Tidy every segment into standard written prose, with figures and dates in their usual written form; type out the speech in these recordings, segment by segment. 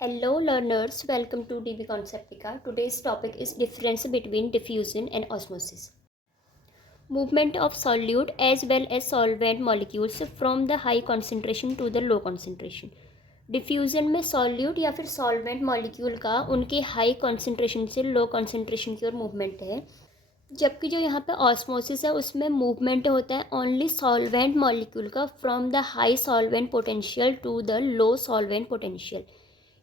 Hello learners, welcome to DB Conceptica. Today's topic is difference between diffusion and osmosis. Movement of solute as well as solvent molecules from the high concentration to the low concentration. Diffusion में solute या फिर solvent molecule का उनके high concentration से low concentration की ओर movement है, जबकि जो यहाँ पे ऑस्मोसिस है उसमें मूवमेंट होता है ओनली सॉल्वेंट मॉलिक्यूल का from the high solvent potential to the low solvent potential.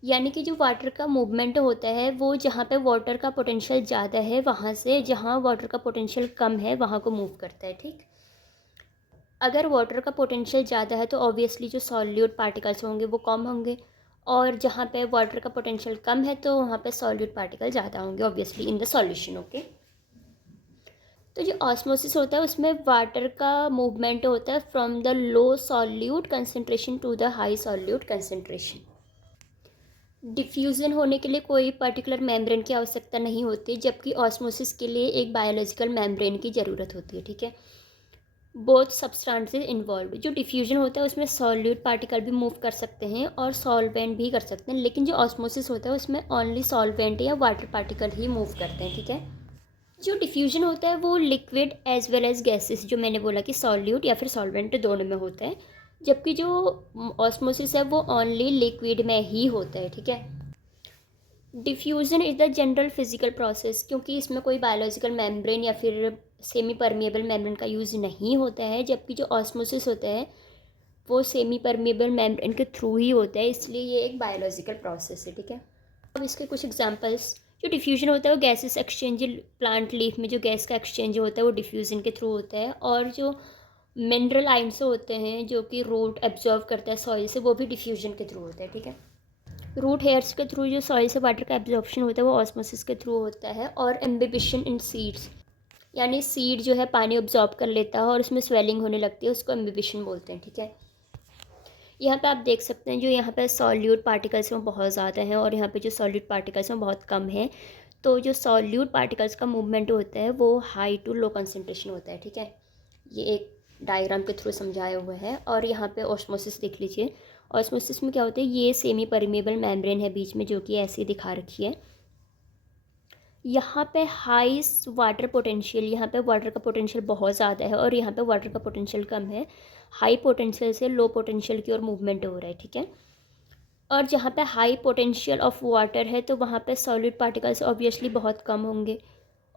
यानी कि जो वाटर का मूवमेंट होता है वो जहाँ पे वाटर का पोटेंशियल ज़्यादा है वहाँ से जहाँ वाटर का पोटेंशियल कम है वहाँ को मूव करता है। ठीक, अगर वाटर का पोटेंशियल ज़्यादा है तो ऑब्वियसली जो सॉल्यूट पार्टिकल्स होंगे वो कम होंगे, और जहाँ पे वाटर का पोटेंशियल कम है तो वहाँ पे सॉल्यूट पार्टिकल ज़्यादा होंगे obviously in the solution. Okay, तो जो ऑस्मोसिस होता है उसमें वाटर का मूवमेंट होता है from the low solute concentration to the high solute concentration. Diffusion होने के लिए कोई पर्टिकुलर मेम्ब्रेन की आवश्यकता नहीं होती, जबकि ऑस्मोसिस के लिए एक बायोलॉजिकल मेम्ब्रेन की ज़रूरत होती है। ठीक है, बोथ सब्सटेंसेस इन्वॉल्व। जो डिफ्यूजन होता है उसमें सॉल्यूट पार्टिकल भी मूव कर सकते हैं और सॉल्वेंट भी कर सकते हैं, लेकिन जो ऑस्मोसिस होता है उसमें ओनली सॉल्वेंट या वाटर पार्टिकल ही मूव करते हैं। ठीक है, जो डिफ्यूजन होता है वो liquid as well as gases, जो मैंने बोला कि सॉल्यूट या फिर सॉल्वेंट दोनों में होता है, जबकि जो ऑस्मोसिस है वो ओनली लिक्विड में ही होता है। ठीक है, diffusion is the general physical process, क्योंकि इसमें कोई बायोलॉजिकल मेम्ब्रेन या फिर सेमी परमिएबल मेम्ब्रेन का यूज़ नहीं होता है, जबकि जो ऑस्मोसिस होता है वो सेमी परमिएबल मेम्ब्रेन के थ्रू ही होता है, इसलिए ये एक बायोलॉजिकल प्रोसेस है। ठीक है, अब इसके कुछ एग्जांपल्स। जो डिफ्यूजन होता है वो गैसेस एक्सचेंज, प्लांट लीफ में जो गैस का एक्सचेंज होता है वो डिफ्यूजन के थ्रू होता है, और जो मिनरल आइंस होते हैं जो कि रूट एब्जॉर्व करता है सॉइल से, वो भी डिफ्यूजन के थ्रू होता है। ठीक है, रूट हेयर्स के थ्रू जो सॉइल से वाटर का एब्जॉर्प्शन होता है वो ऑस्मोसिस के थ्रू होता है, और एम्बिबिशन इन सीड्स, यानी सीड जो है पानी ऑब्जॉर्ब कर लेता है और उसमें स्वेलिंग होने लगती है, उसको एम्बिबिशन बोलते हैं। ठीक है, यहाँ पे आप देख सकते हैं जो यहाँ पे सॉल्यूट पार्टिकल्स हैं वो बहुत ज़्यादा हैं और यहाँ पे जो सॉल्यूट पार्टिकल्स हैं वो बहुत कम हैं। तो जो सॉल्यूट पार्टिकल्स का मूवमेंट होता है वो हाई टू लो कंसनट्रेशन होता है। ठीक है, ये एक डायग्राम के थ्रू समझाया हुआ है। और यहाँ पे ऑस्मोसिस देख लीजिए, ऑस्मोसिस में क्या होता है, ये सेमी परमेबल मेम्ब्रेन है बीच में जो कि ऐसे दिखा रखी है। यहाँ पे हाई वाटर पोटेंशियल, यहाँ पे वाटर का पोटेंशियल बहुत ज़्यादा है और यहाँ पे वाटर का पोटेंशियल कम है। हाई पोटेंशियल से लो पोटेंशियल की ओर मूवमेंट हो रहा है। ठीक है, और जहाँ पे हाई पोटेंशियल ऑफ वाटर है तो वहाँ पे सॉलिड पार्टिकल्स ऑब्वियसली बहुत कम होंगे,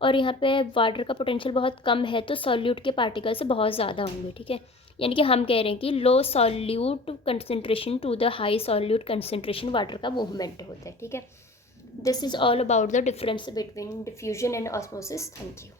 और यहाँ पे वाटर का पोटेंशियल बहुत कम है तो सॉल्यूट के पार्टिकल्स बहुत ज़्यादा होंगे। ठीक है, यानी कि हम कह रहे हैं कि low solute concentration to the high solute concentration water का मूवमेंट होता है। ठीक है, this is all about the difference between diffusion and osmosis. Thank you.